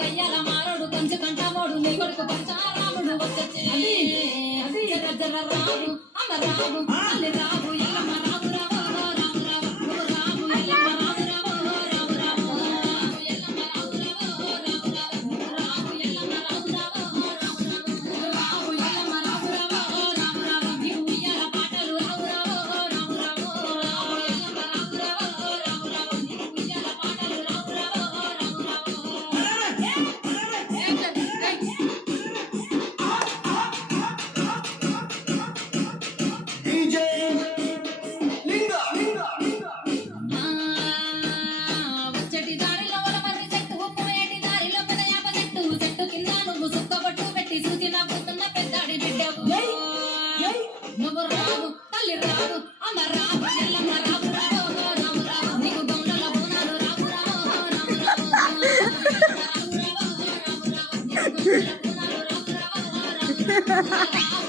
కయ్యాల మారోడు కొంచెం కంటామోడు నీ కొడుకు పంచారాముడు వచ్చే రాము అమ్మ రాము అల్లి రాము ఎల్లమ్మ రాము రాము రాము రాము రాము ఎల్లమ్మ రాము రాము రాము రాము ఎల్లమ్మ రాము రాము రాము రాము రాము ఎల్లమ్మ రాము రాము రాము రాము ఎల్లమ్మ రాము రాము రాము రాము నీవు ఉయ్యాల పాటలు రాము రాము రాము రాము రాము ఎల్లమ్మ రాము రాము రాము రాము నీవు ఉయ్యాల పాటలు రాము రాము రాము రాము వచ్చటి దారిలో వలమర్రి చెట్టు పోయేటి దారిలో పెద్ద యాప చెట్టు చెట్టు కింద నువ్వు సుక్కబట్టు పెట్టి చూసి నవ్వుతున్న పెద్దాడి బిడ్డవు నువ్వు రావు తల్లి రావు అమ్మ రావు ఎల్లమ్మ రావు రావు రాము రావు నీకు గౌండల బోనాలు రావు రావు రాము రావు రావు రావు రావు రావు రావు నీకు గౌండల బోనాలు రావు రావు రాము రావు